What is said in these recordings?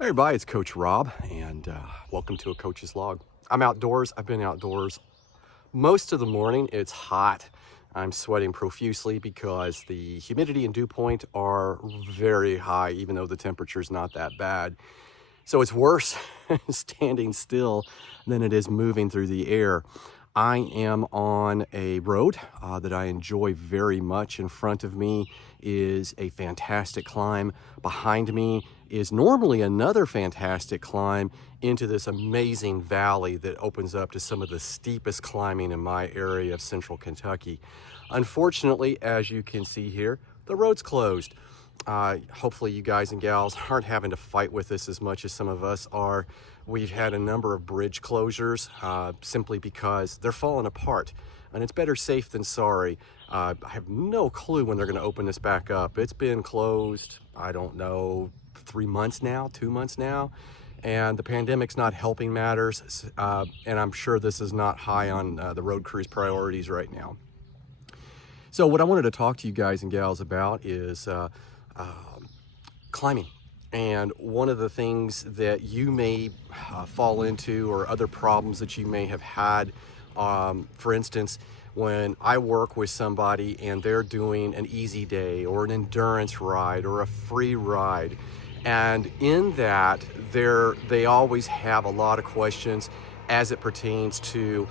Hey everybody, it's Coach Rob, and welcome to a Coach's Log. I'm outdoors. I've been outdoors most of the morning. It's hot. I'm sweating profusely because the humidity and dew point are very high, even though the temperature's not that bad. So it's worse standing still than it is moving through the air. I am on a road that I enjoy very much. In front of me is a fantastic climb. Behind me is normally another fantastic climb into this amazing valley that opens up to some of the steepest climbing in my area of central Kentucky. Unfortunately, as you can see here, the road's closed. Hopefully you guys and gals aren't having to fight with this as much as some of us are. We've had a number of bridge closures simply because they're falling apart, and it's better safe than sorry. I have no clue when they're going to open this back up. It's been closed, I don't know, 3 months now, 2 months now, and the pandemic's not helping matters, and I'm sure this is not high on the road crew's priorities right now. So what I wanted to talk to you guys and gals about is climbing. And one of the things that you may fall into, or other problems that you may have had, for instance, when I work with somebody and they're doing an easy day or an endurance ride or a free ride, and in that they always have a lot of questions as it pertains to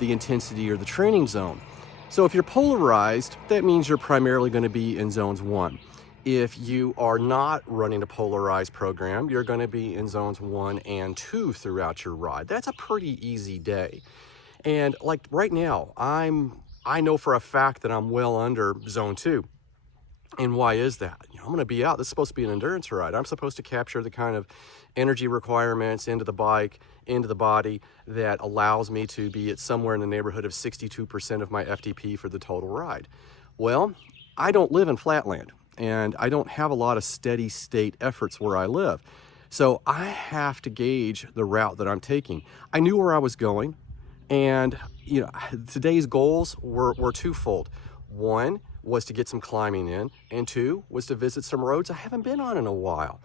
the intensity or the training zone. So if you're polarized, that means you're primarily going to be in zones 1. If you are not running a polarized program, you're going to be in zones 1 and 2 throughout your ride. That's a pretty easy day. And like right now, I know for a fact that I'm well under zone 2. And why is that? I'm going to be out. This is supposed to be an endurance ride. I'm supposed to capture the kind of energy requirements into the bike, into the body, that allows me to be at somewhere in the neighborhood of 62% of my FTP for the total ride. Well, I don't live in flatland, and I don't have a lot of steady state efforts where I live. So I have to gauge the route that I'm taking. I knew where I was going, and today's goals were twofold. One was to get some climbing in, and 2 was to visit some roads I haven't been on in a while.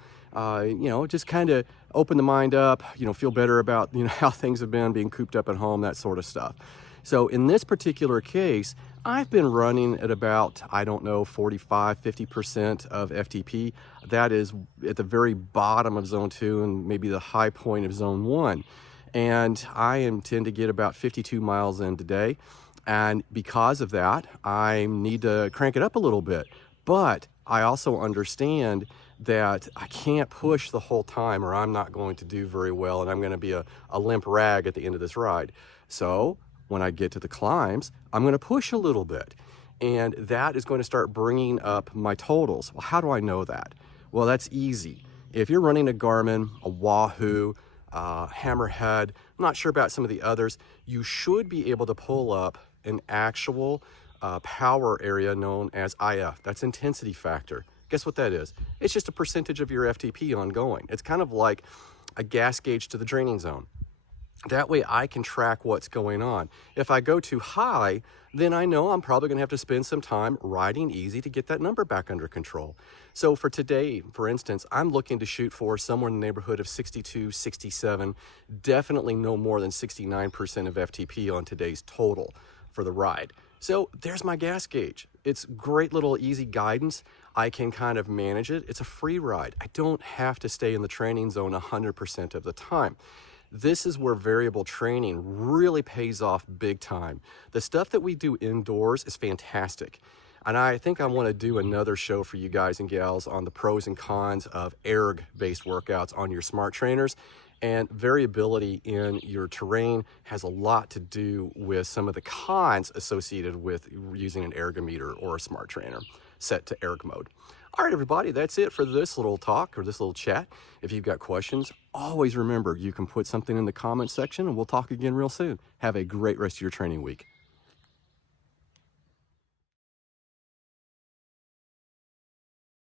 Just kind of open the mind up, feel better about, how things have been, being cooped up at home, that sort of stuff. So in this particular case, I've been running at about, 45, 50% of FTP. That is at the very bottom of zone 2 and maybe the high point of zone 1. And I intend to get about 52 miles in today. And because of that, I need to crank it up a little bit. But I also understand that I can't push the whole time, or I'm not going to do very well, and I'm going to be a limp rag at the end of this ride. So when I get to the climbs, I'm going to push a little bit. And that is going to start bringing up my totals. Well, how do I know that? Well, that's easy. If you're running a Garmin, a Wahoo, Hammerhead, I'm not sure about some of the others, you should be able to pull up an actual power area known as IF. That's intensity factor. Guess what that is? It's just a percentage of your FTP ongoing. It's kind of like a gas gauge to the draining zone. That way I can track what's going on. If I go too high, then I know I'm probably going to have to spend some time riding easy to get that number back under control. So for today, for instance, I'm looking to shoot for somewhere in the neighborhood of 62, 67, definitely no more than 69% of FTP on today's total for the ride. So there's my gas gauge. It's great little easy guidance. I can kind of manage it. It's a free ride. I don't have to stay in the training zone 100% of the time. This is where variable training really pays off big time. The stuff that we do indoors is fantastic. And I think I want to do another show for you guys and gals on the pros and cons of erg-based workouts on your smart trainers. And variability in your terrain has a lot to do with some of the cons associated with using an ergometer or a smart trainer set to erg mode. All right, everybody, that's it for this little talk or this little chat. If you've got questions, always remember you can put something in the comment section and we'll talk again real soon. Have a great rest of your training week.